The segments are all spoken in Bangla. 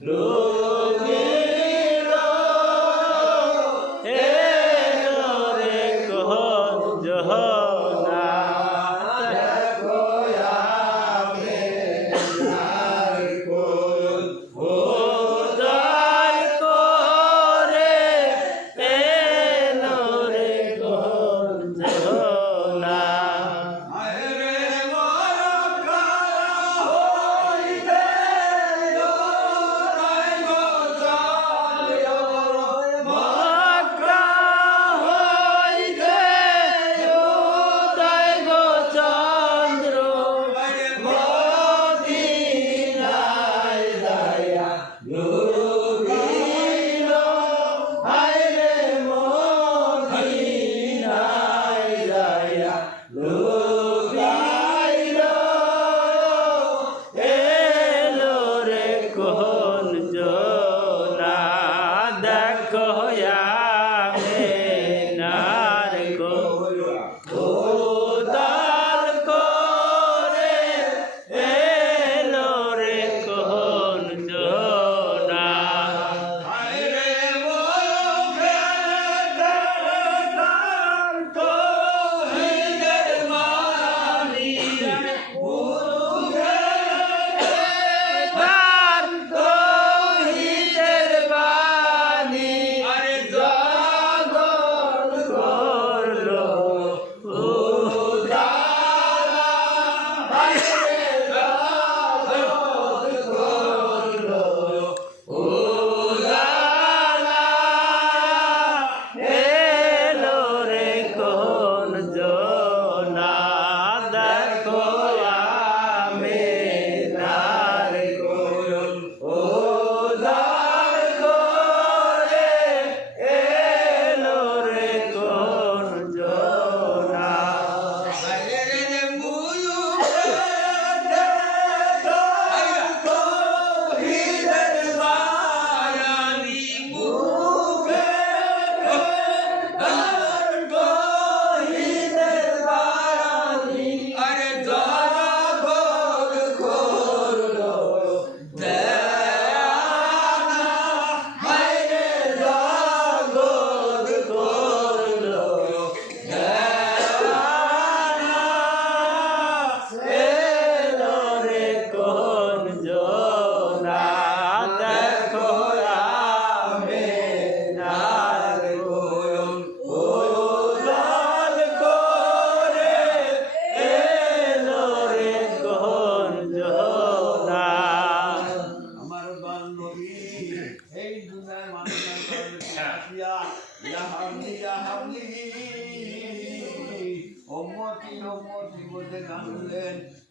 No.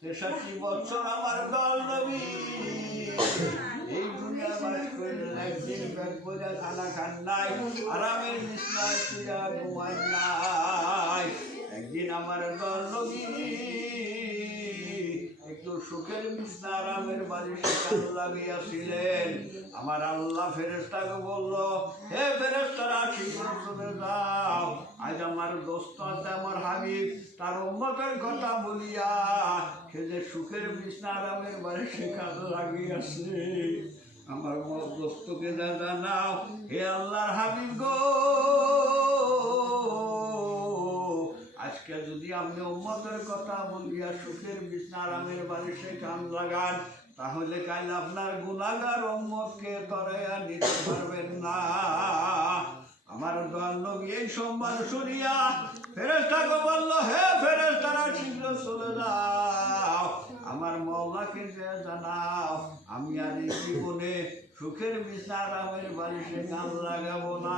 তেষট্টি বছর আমার দল নবী। এই দুনিয়া মানে করে একদিন ব্যাগ বোঝা খানা খান নাই, আরামের বিছনায় শুয়া ঘুমান নাই। একদিন আমার দল নবী। সুখের বিছনা আরামের বাড়ি কান লাগিয়াছিলেন। আমার আল্লাহ ফেরেস্তাকে বলল, হে ফেরেস্তারা শীঘ্র চলে যাও। আজ আমার দোস্ত আছে, আমার হাবিব। তার উম্মতের কথা বলিয়া সে যে সুখের বিছনা আরামের বালিশে কান লাগিয়াছে। আমার দোস্তকে যা জানাও হে আল্লাহর হাবিব গো। আজকে যদি আপনি উম্মতের কথা বলিয়া সুখের বিছনা আরামের বালিশে কান লাগান, তাহলে কাল আপনার গুণাগার উম্মতকে তরাইয়া নিতে পারবেন না। আমার দল এই সম্মান শুনিয়া ফেরেস্তাকে বলল, হে ফেরেস্তারা শীঘ্র চলে যাও। আমার মৌলাকে যে জানাও, আমি আর এই জীবনে সুখের বিছনা আরামের বালিশে কান লাগাবো না।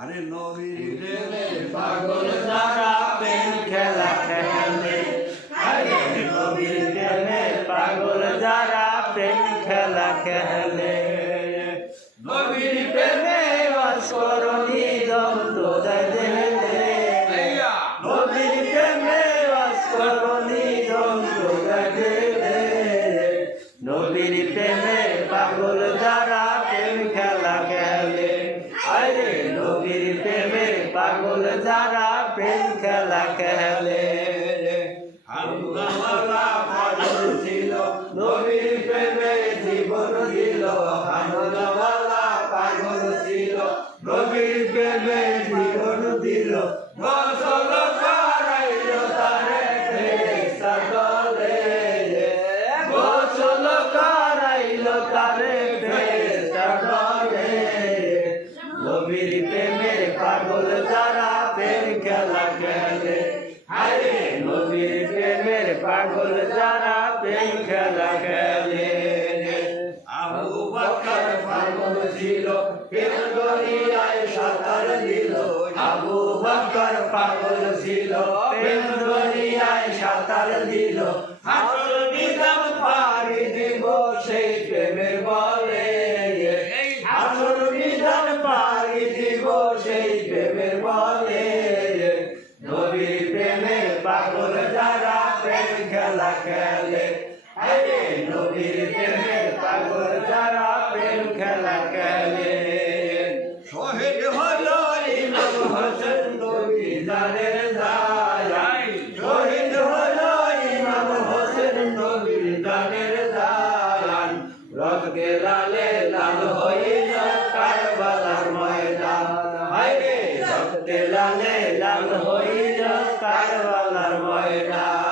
আরে নবীর প্রেমে পাগল যারা প্রেম খেলা খেলে আরে নবীর প্রেমে পাগল যারা প্রেম খেলা খেলে পাগল যারা প্রেম খেলা খেলে। আবু বকর পাগল ছিল প্রেম দরিয়ায় সাঁতার দিল। আবু বকর পাগল ছিল প্রেম দরিয়ায় সাঁতার দিল। আসল খেলা। আরে নবীর প্রেমে পাগল যারা প্রেম খেলা খেলে। শহীদ হলো ইমাম হোসেন নবী জানের দায় শহীদ হলো ইমাম হোসেন নবী জানের দায় রক্তে লালে লাল হইল কারবালার ময়দান। হায়রে রক্তে কারবালার ময়দান।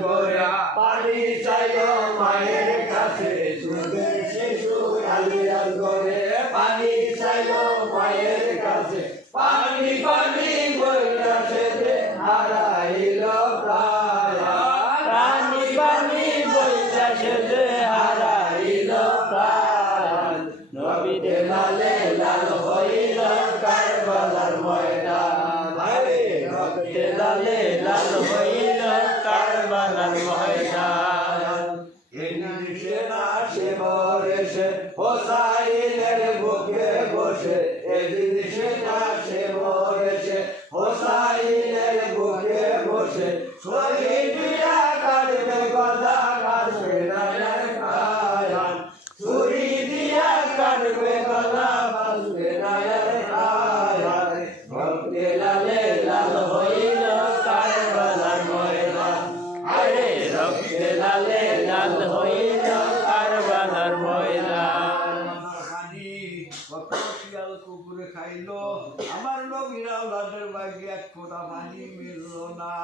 গোরা পানি চাইল মায়ের পানি মিলল না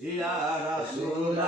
ইয়া রাসূল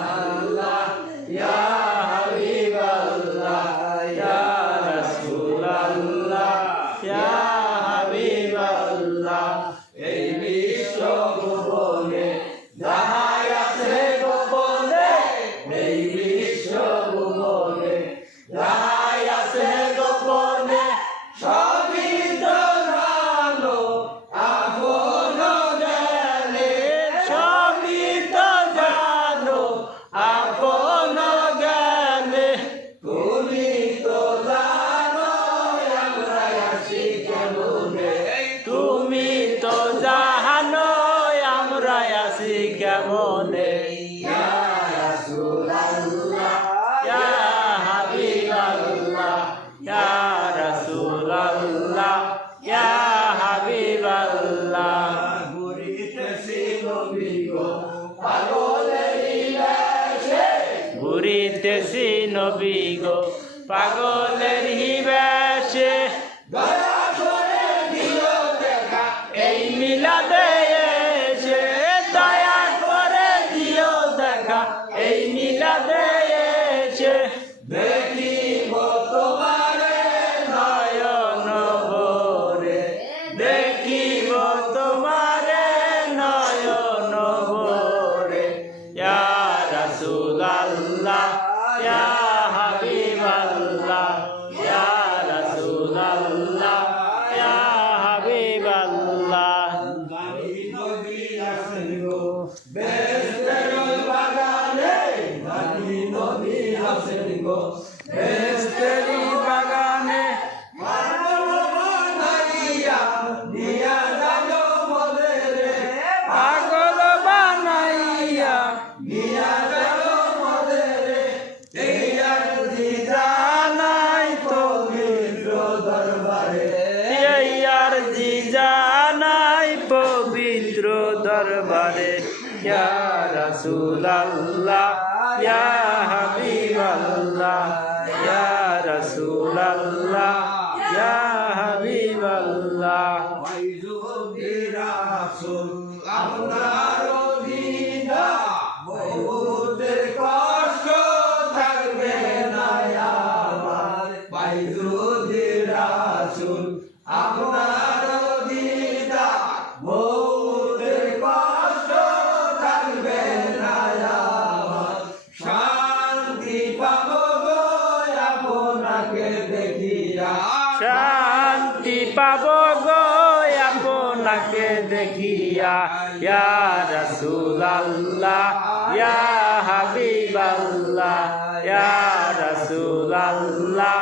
Allah. রাসূলাল্লাহ ইয়া আপনাকে দেখিয়া ইয়া রাসূলুল্লাহ ইয়া হাবিবাল্লাহ ইয়া রাসূলুল্লাহ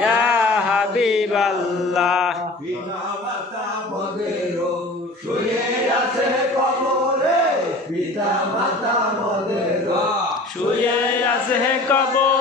ইয়া হাবিবাল্লাহ। পিতামাতা মদেরো শুয়ে আছে কবরে পিতামাতা মদেরো শুয়ে আছে কবরে।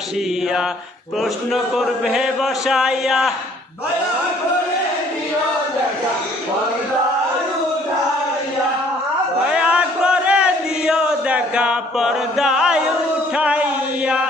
আসিয়া প্রশ্ন করবে বসাইয়া। দয়া করে দিও দেখা পর্দায় উঠাইয়া।